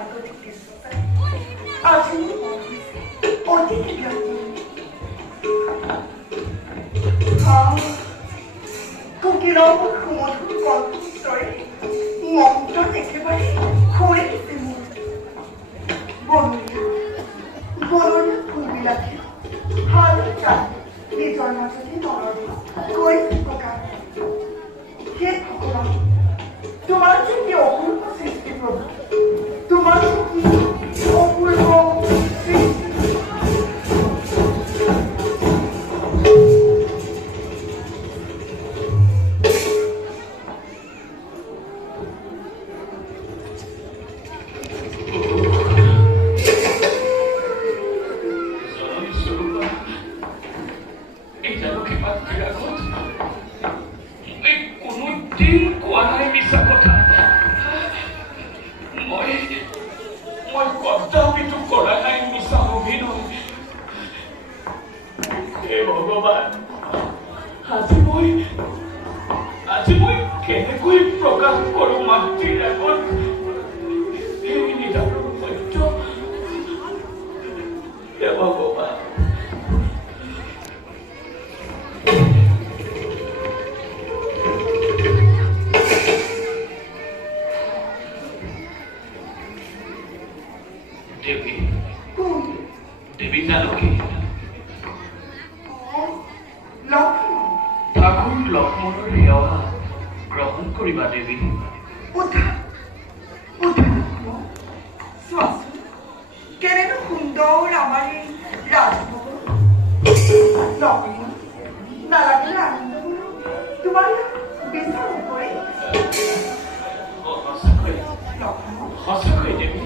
স্বাভাৱিক দৃশ্য চাই আজি মোৰ মন হৈছে অতিকে ব্যস্ত। কোকিলৰ সুমধুৰ কণ্ঠস্বৰে মন্ত্ৰত একেবাৰে হৈ দিছে মোৰ। বনৰীয়া ফুলবিলাকে হাল চাল নিজৰ মাজতে নলৰে গৈছে প্ৰকাশ। হে ভগৱান, তোমাৰ যে কি অপূৰ্ব সৃষ্টি প্ৰভু, তোমাৰ কি অপূৰ্ব সৃষ্টি। আজি মই কেনেকৈ প্ৰকাশ কৰো মাতৃৰ আগত এই নিদাৰুণ সত্য। হে ভগৱান, দেৱী দেৱী জানকী, ঠাকুৰ লক্ষ্মণৰ সেৱা গ্ৰহণ কৰিবা দেৱী। চোৱাচোন কেনেনো সুন্দৰ আমাৰ এই ৰাজভৱন। লক্ষ্মণ, নালাগিলে আনন্দ কৰোঁ তোমাৰ বিচাৰ নকৰে। সঁচাকৈ দেৱী,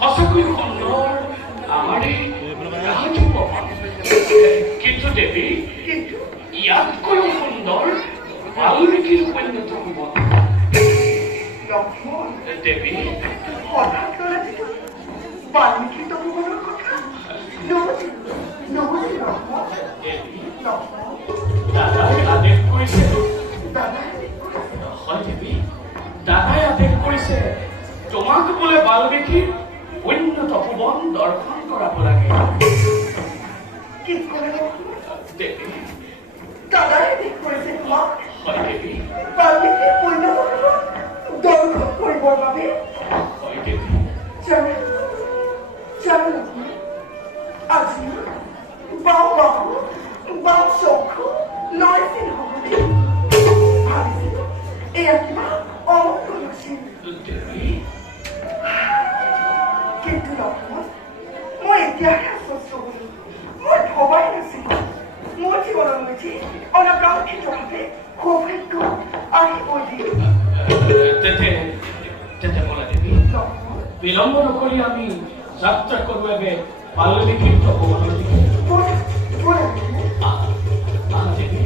সঁচাকৈ সুন্দৰ আমাৰ এই ৰাজভৱন। কিন্তু দেৱী, ইয়াতকৈও সুন্দৰ বাল্মীকিৰ উপন্যাসসমূহ। লক্ষ্মণ দেৱী, হঠাৎ ল'ৰাটো বাল্মীকিৰ তপোবনৰ কথা নুবুজিল লক্ষ্মণ। দাদাই আদেশ কৰিছে। দাদাই হয় দেৱী, দাদাই আদেশ কৰিছে তোমাক বোলে বাল্মীকিৰ অন্য তপোবন দৰ্শন কৰাব লাগে। কি কৰে দেৱী? দাদাই আদেশ কৰিছে তোমাক? হয় দেৱী। বাল্মীকিৰ পুণ্য তপোবন দৰ্শন কৰিবৰ বাবে? হয় দেৱী। জানো লক্ষ্মণ, আজি বাওঁ বাহু বাওঁ চকু লৈছিল হবনে? ভাবিছিলো এয়া কিবা অমংগল আছিল। কিন্তু লক্ষ্মণ, মই এতিয়াহে আশ্বস্ত হলো। মই ভবাই নাছিলো মোৰ জীৱনলৈ যে অনাকাংক্ষিতভাৱে সৌভাগ্য আহিবই দিম। তেতে বলা দেৱী, বিলম্ব নকৰি আমি যাত্ৰা কৰো এবে বাল্মীকিৰ তপোবনৰ দিকে। দেৱী,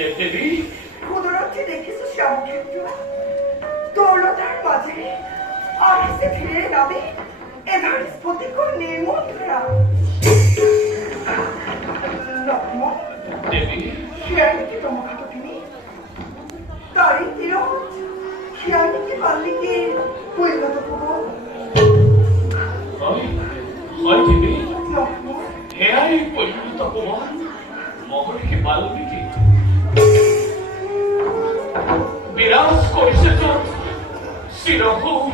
দেৱী সুদূৰতে দেখিছো শ্যামক্ষেত্ৰ তৰুলতাৰ মাজেৰে আহিছে ধীৰে নামে এধাৰ স্ফটিকৰ নিৰ্মল ধাৰা লক্ষ্মণ দেৱী সেয়াই নেকি তমকাটকিনী তাৰি তীৰত সেয়াই নেকি বাল্মীকিৰ পৈণত ভৱন হয় দেৱী লক্ষ্মণ এয়াই পৈণত ভৱন মহৰ্ষি বাল্মীকি বিৰাজ কৰিছে য'ত চিৰসুখ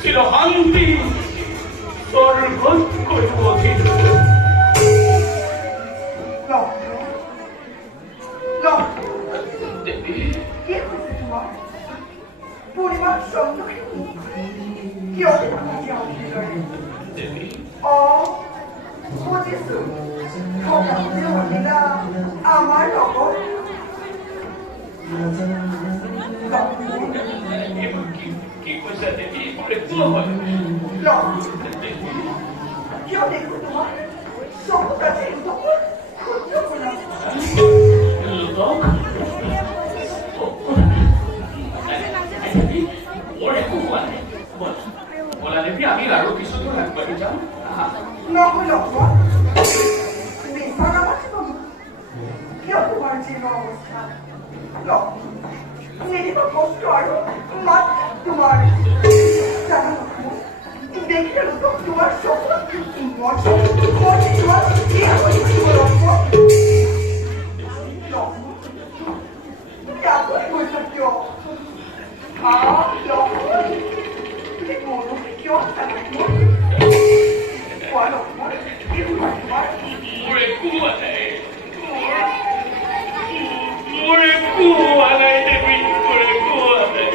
চিৰশান্তি স্বৰ্গত কৰিব অধীন দেৱী কি হৈছে তোমাৰ পৰিমাণ চন্দ্ৰখিনি কিয় দেখা অভিনয় দেৱী বুজিছো থকাতে মহিলা আমাৰ লগত এইবোৰ কি কৈছা দেৱী এইবোৰ একো নহয় কিয় দেখো তোমাৰ চকু কাটি সূৰ্য কোলা লোকক মোৰ একো হোৱা নাই বলা দেৱী আমি আৰু কিছু দূৰ আগবাঢ়ি যাম নহয় লক্ষ্মণ মিছা নামাতিব কিয় তোমাৰ জীৱ অৱস্থা নিদিব কষ্ট আৰু মাত তোমাৰ জানা লক্ষ্মণ দেখিলে লোকক তোমাৰ চকুত মই তোমাক কি কৰিব লক্ষ্মণ তুমি আগত কৈছা কিয় লক্ষ্মণ তুমি মনকে কিয় লক্ষ্মণ কোৱা লক্ষ্মণ কি তোমাৰ মোৰ একো হোৱা নাই মোৰ একো হোৱা নাই দেৱী মোৰ একো হোৱা নাই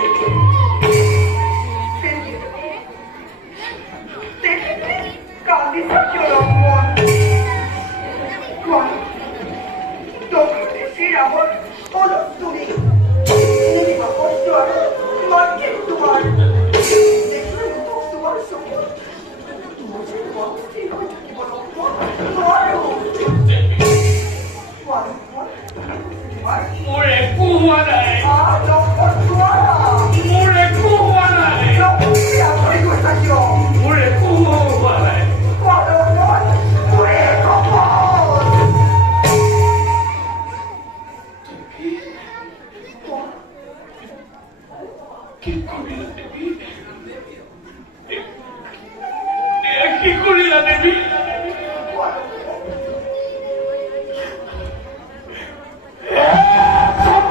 কান্দিছা কিয় লক্ষ্মণ কোৱা তখনতে শ্ৰীৰামৰ অলপ তুমি নিদিবা কষ্ট আৰু মাত কি তোমাৰ দেখিলে লোকক তোমাৰ চকুত মোৰ যে অস্থিৰ হৈ থাকিব লক্ষ্মণ নোৱাৰো কোৱা লক্ষ্মণ তোমাৰ মোৰ একো হোৱা নাই লক্ষ্মণ নোৱাৰা মোৰ একো হোৱা নাই লক্ষ্মণ তুমি আঁতৰি গৈছা কিয় মোৰ একো হোৱা নাই কোৱা লক্ষ্মণ মোৰ একো কি কৰিলা দেৱী কি কৰিলা দেৱী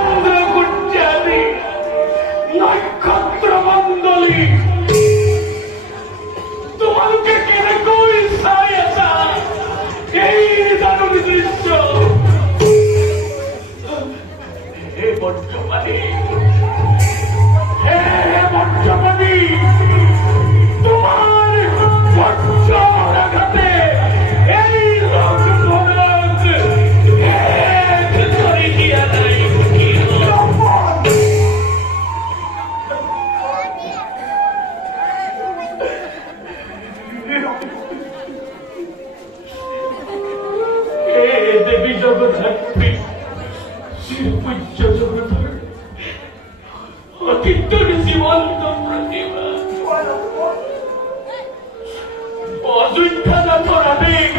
চন্দ্ৰগুঞ্জানী নক্ষত্ৰ মণ্ডলী তোমালোকে কেনেকৈ চাই আছা এই জাননী দৃশ্য হে বৰ্তমানী বৰ্তমানী তোমাৰ বজ্ৰৰ আঘাতে এই লোকখনক ধৰি দিয়া নাই দেৱী জগধাত্ৰী শ্ৰীপূজ্য জগতৰ অতীতৰ জীৱন্ত প্ৰতিভা অযোধ্যানাথৰ আদেশ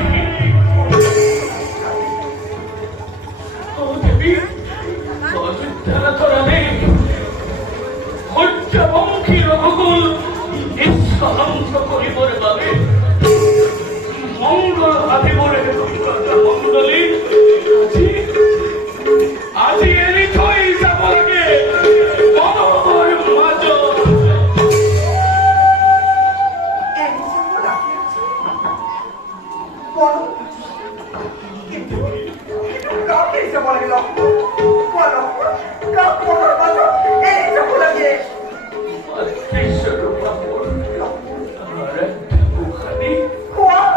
দেৱী অযোধ্যানাথৰ আদেশ সূৰ্যবংশী ৰঘুকুল নিঃসহংস কৰিবৰ বাবে মংগল সাধিবৰে মণ্ডলী আজি এৰি থৈ যাব লাগে মনৰ মাজত কিন্তু কাকে যাব লাগে লক্ষ্মণ কোৱা লক্ষ্মণ কাক মনৰ মাজত এৰি যাব লাগে মাতৃস্বৰূপা মোৰ আৰাধ্য গোসানী কোৱা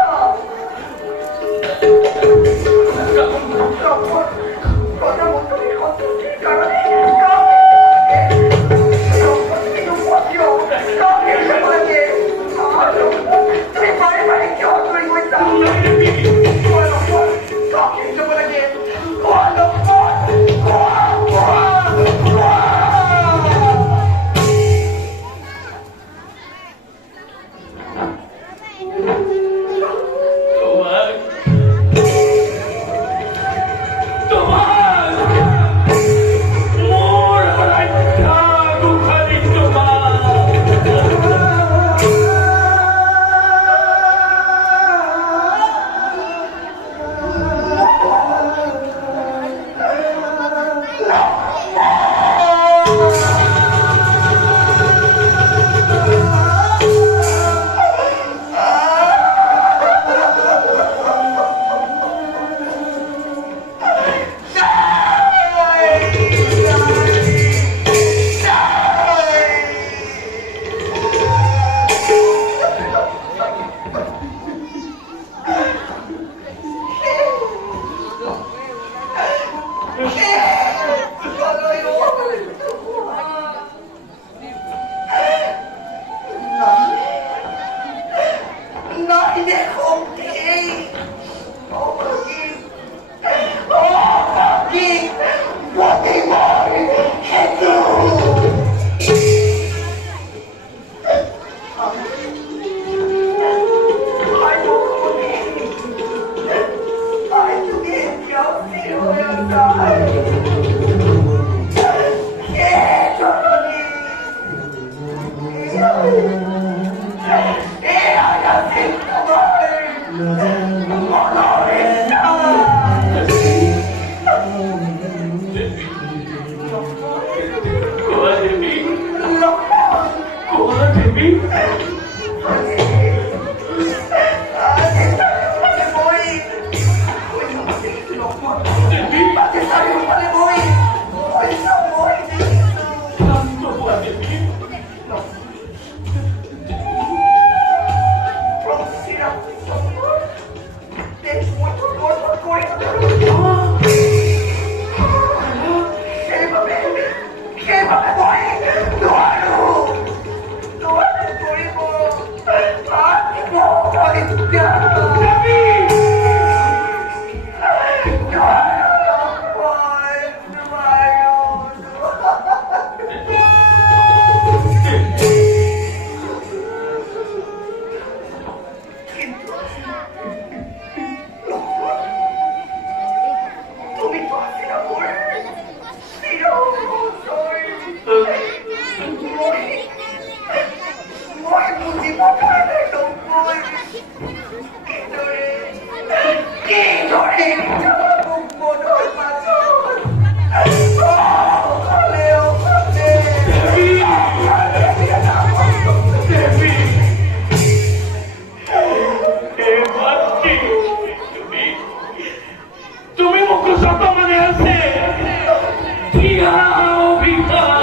এৰি যাবা মোক মনৰ মাজত। অকলে অকলে। দেৱী, এই মাতৃ, তুমি মোক যত মানে আছে দিয়া অভিশাপ।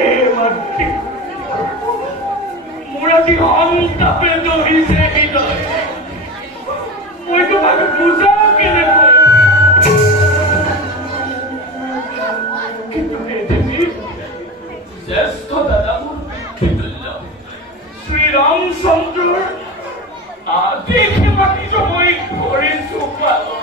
এই মাতৃ, মোৰ আজি সন্তাপে দহিছে হৃদয়। মই তোমাক বুজাও কেনেকৈ। কিন্তু এই দেৱী, জ্যেষ্ঠ দাদা মোৰ পিতৃতুল্য শ্ৰীৰামচন্দ্ৰৰ আদেশ মাত্ৰ মই কৰিছো পালন।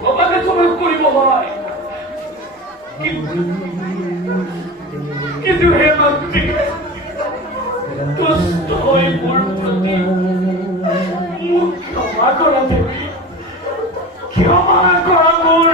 ভগৱানে তোমাক কৰিব হয়, কিন্তু হে মাতৃ, তুষ্ট হৈ মোৰ প্ৰতি মোক ক্ষমা কৰা দেৱী, ক্ষমা কৰা মোৰ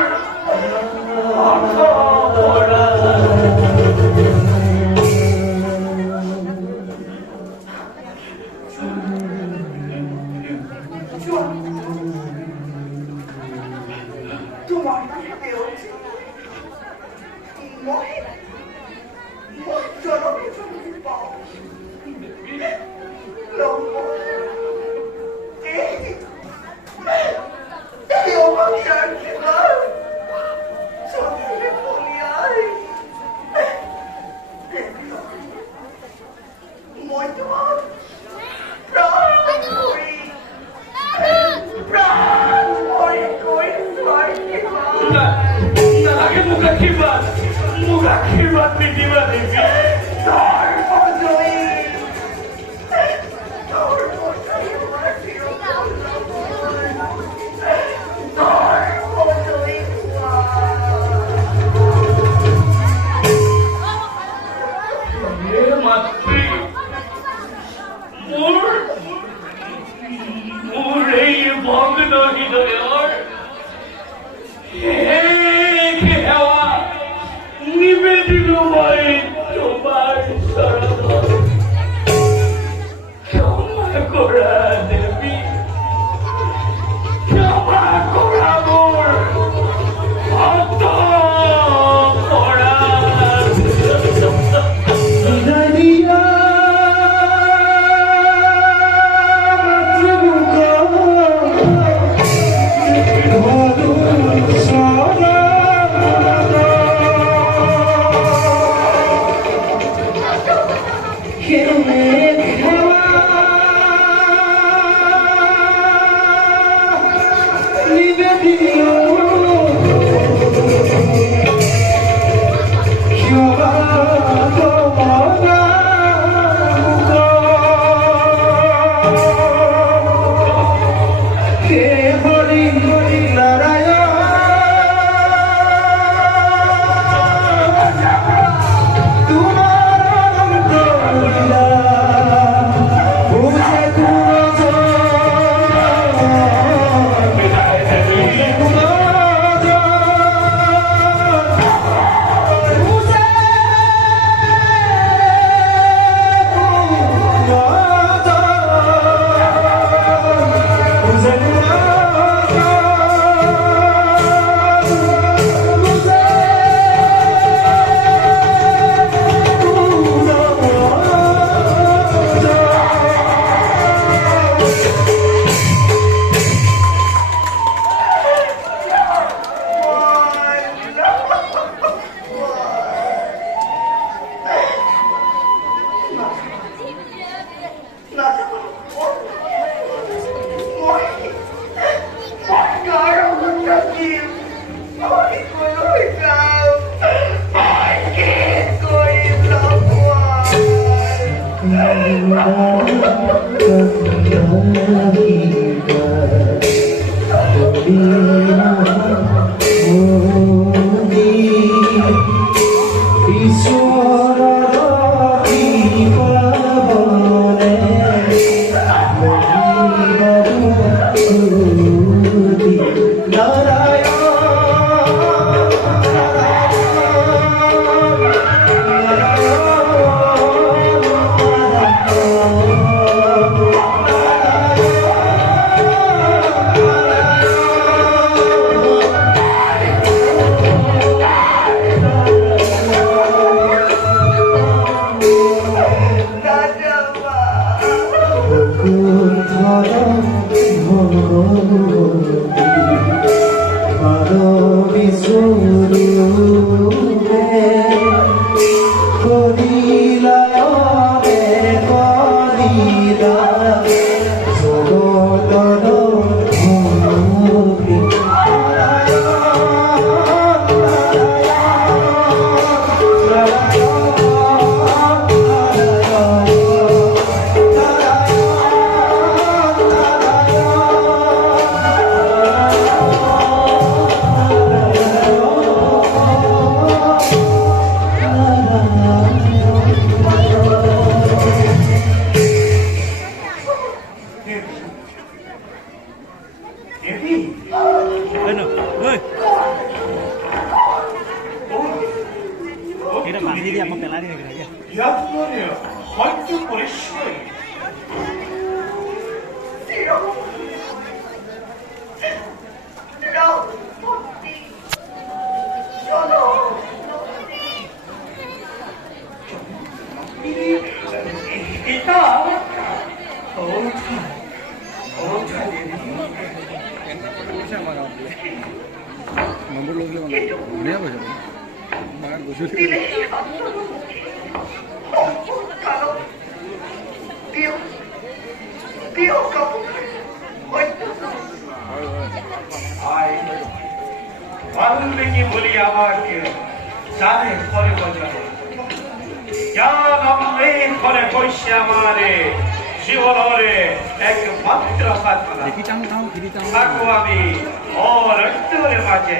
নিবেদিত মই বাল্মীকি বলি আমাকে জানে করে বললাম জ্ঞান অমৃত করে কইছে আমারে জীবনরে একমাত্র সাধনা থাকবো আমি অরণ্যের মাঝে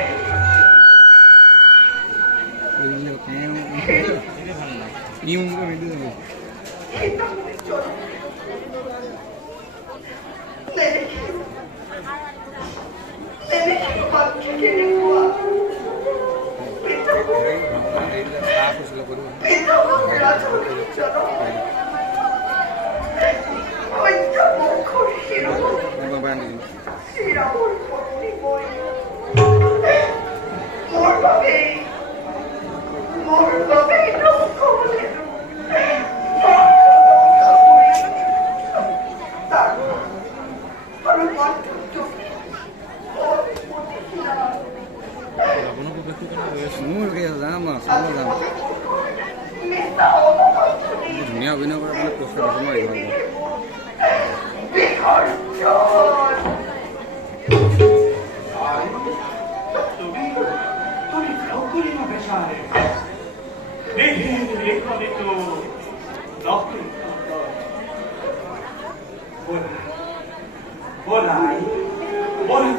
ধুনীয়া অভিনয় কৰা মানে পুৰস্কাৰ পাব নোৱাৰিব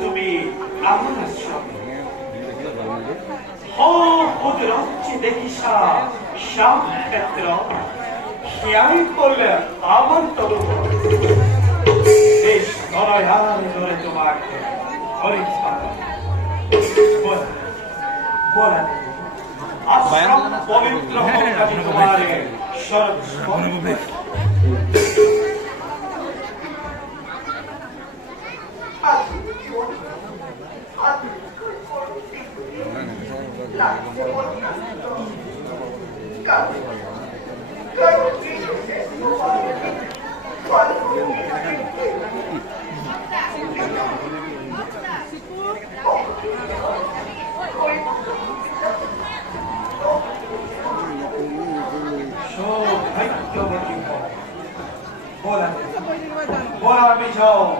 তুমি আমার দেখিসা শ্যাম ক্ষেত্র শিয়াই করলে আমার তরু বেশ নরহারে ধরে তোমাকে পরীক্ষা বলা আশ্রম পবিত্র তোমার শরৎ বলা বিজয়